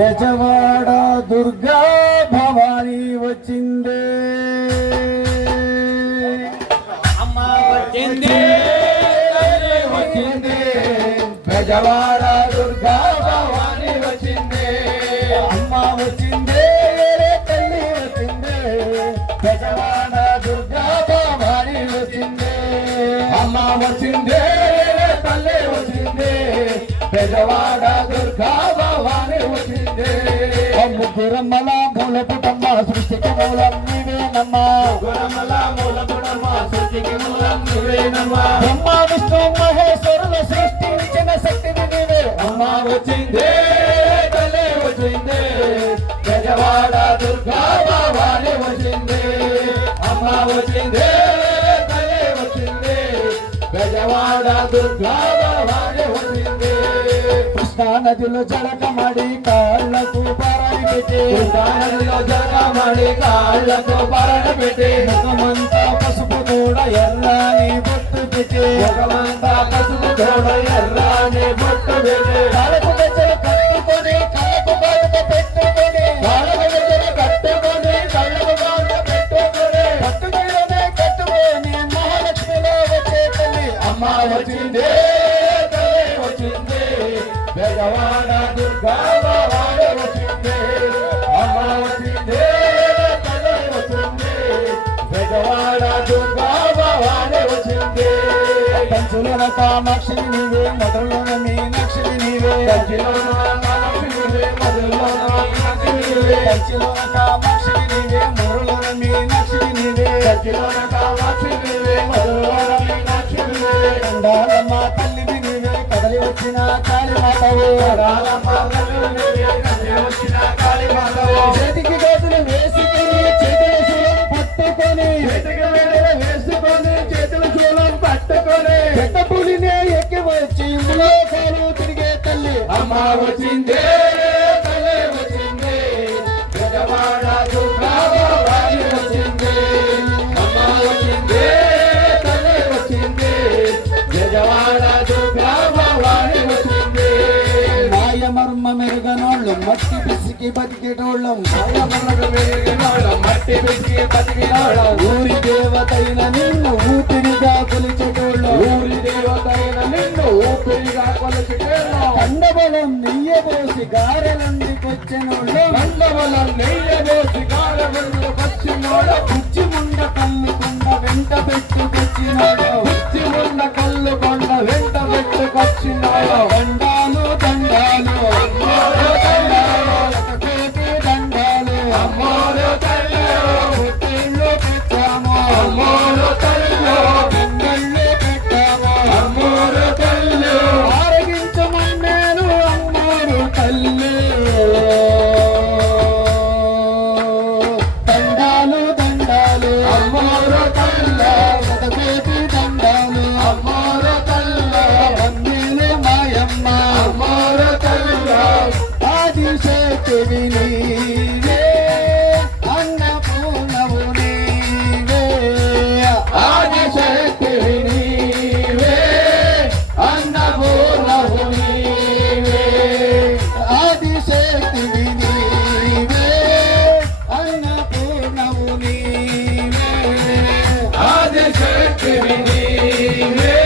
బెజవాడ దుర్గా భవాని వచ్చిందే అమ్మ వచ్చిందే వచ్చిందే బెజవాడ దుర్గా భవాని వచ్చిందే అమ్మ వచ్చిందే తల్లి వచ్చిందే బెజవాడ దుర్గా భవాని వచ్చిందే అమ్మ వచ్చిందే తల్లి వచ్చిందే బెజవాడ దుర్గా భవాని వచ్చిందే ముగ్గురమ్మల మూలపుటమ్మ సృష్టికి మూలం నీవేనమ్మా ముగ్గురమ్మల మూలపుటమ్మ సృష్టికి మూలం నీవేనమ్మా బ్రహ్మ విష్ణు మహేశ్వరుల సృష్టించిన శక్తిని నీవే అమ్మ వచ్చిందే తల్లి వచ్చిందే బెజవాడ దుర్గా భవాని వచ్చిందే అమ్మ వచ్చిందే తల్లి వచ్చిందే బెజవాడ దుర్గా భవాని వచ్చిందే కృష్ణా నదిలో జలకమడి కాళ్ళకు పరని పెట్టి కృష్ణా నదిలో జలకమడి కాళ్ళకు పరని పెట్టి ముఖమంతా పసుపు తోడ ఎర్రాని బొట్టు పెట్టి ముఖమంతా పసుపు తోడ ఎర్రాని బొట్టు పెట్టి కాళ్ళకు గజ్జలు కట్టుకొని కళ్ళకు బాధ పెట్టుకొని కాళ్ళకు గజ్జలు కట్టుకొని కళ్ళకు బాధ పెట్టుకొని కట్టుకోనే కట్టుకొని మహాలక్ష్మిలో వచ్చే తల్లి అమ్మ వచ్చిందే తల్లి వచ్చిందే బెజవాడ దుర్గా భవాని వచ్చిందే అమ్మ వచ్చిందే తల్లి వచ్చిందే బెజవాడ దుర్గా భవాని వచ్చిందే కంచులోన కామాక్షి నీవే మొదలులోన మీనాక్షి నీవే కంచిలోన కామాక్షి నీవే మొదలులోన మీనాక్షి నీవే కంచిలోన కామాక్షి నీవే మొదలులోన మీనాక్షి నీవే కంచిలోన కామాక్షి నీవే మొదలులోన మీనాక్షి నీవే దండాలమ్మ తల్లివి నీవే కదలి వచ్చిన కాళీ మాతవు దండాలమ్మ తల్లివి నీవే కదలి వచ్చిన కాళీ మాతవు చేతికి గాజులు వేసుకొని చేతుల శూలం పట్టుకొని చేతికి వేడలు వేసుకొని చేతుల శూలం పట్టుకొని పెద్ద పులినే ఎక్కి వచ్చి లోకాలు తిరిగే తల్లి అమ్మ వచ్చిందే తల్లి వచ్చిందే బెజవాడ దుర్గా భవాని వచ్చిందే అమ్మ వచ్చిందే తల్లి వచ్చిందే బెజవాడ దుర్గా భవాని వచ్చిందే మాయ మర్మ మెరుగనోళ్ళు మట్టి పిసికి బతికేటోళ్ళం మాయ మర్మ మెరుగనోళ్ళం మట్టి పిసికి బతికేటోళ్ళం ఊరి దేవతైన నిన్ను ఊపిరిగా కొలిచేటోళ్ళం ఊరి దేవతైన నిన్ను ఊపిరిగా కొలిచేటోళ్ళం కండబలం నెయ్యబోసి గారెలందికొచ్చినోళ్ళం కండబలం నెయ్యబోసి గారెలందికొచ్చినోళ్ళం పిచ్చి ముండ కల్లు కొండ వెంట పెట్టుకొచ్చినోళ్ళం పిచ్చి ముండ కల్లు కొండ వెంట పెట్టుకొచ్చినోళ్ళం దండాలు దండాలు అమ్మోరు దండాలు కోటి దండాలు అమ్మోరు తల్లు పుట్టిళ్ళు పెట్టాము అమ్మోరు తల్లు పింగళ్ళు పెట్టాము అమ్మోరు తల్లు ఆరగించమన్నాను అమ్మోరు తల్లి దండాలు దండాలు అమ్మోరు తల్ల కోటి దండాలు అమ్మోరు తల్ల వందేలు మాయమ్మ అమ్మోరు తల్ల ఆదిశక్తివి నీవే అన్నపూర్ణవు నీవే ఆదిశక్తివి నీవే అన్నపూర్ణవు నీవే ఆదిశక్తివి నీవే అన్నపూర్ణవు నీవే ఆదిశక్తివి నీవే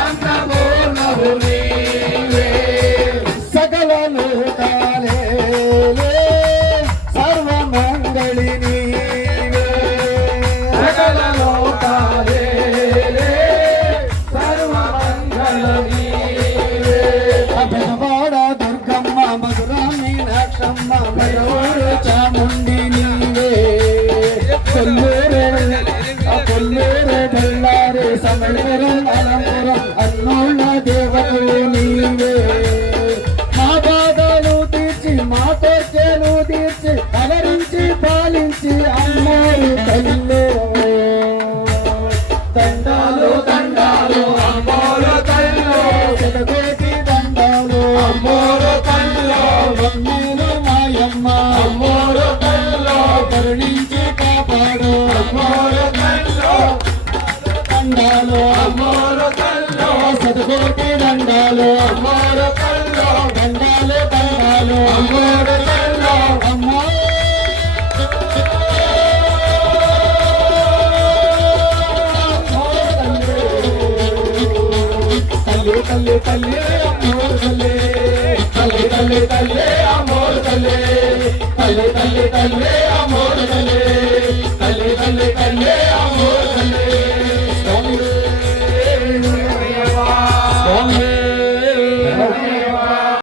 అన్నపూర్ణవు నీవే సకల లోకాలే సర్వమంగళి నీవే సకల లోకాలే సర్వమంగళ నీవే బెజవాడ దుర్గమ్మ మధుర మీనాక్షమ్మ బెజవాడ చాముండి నీవే కొల్లూరు బెల్లారి సమీరం అలంపురం అన్నోళ్ళ దేవతలు నీవే మా బాధలు తీర్చి మా కోర్కెలు తీర్చి అలరించి పాలించి అమ్మోరు తల్లు దండాలు దండాలు అమ్మోరు తల్లు చెలగోటి దండాలు అమ్మోరు తల్లు వన్నీలు మాయమ్మ అమ్మోరు తల్లు కరుణించి కాపాడు అమ్మోరు తల్లు దండాలు అమ్మోరు తల్లు సదగోటి దండాలు తల్లి తల్లి తల్లి అమ్మోరు తల్లి తల్లి తల్లి తల్లి అమ్మోరు తల్లి తల్లి తల్లి తల్లి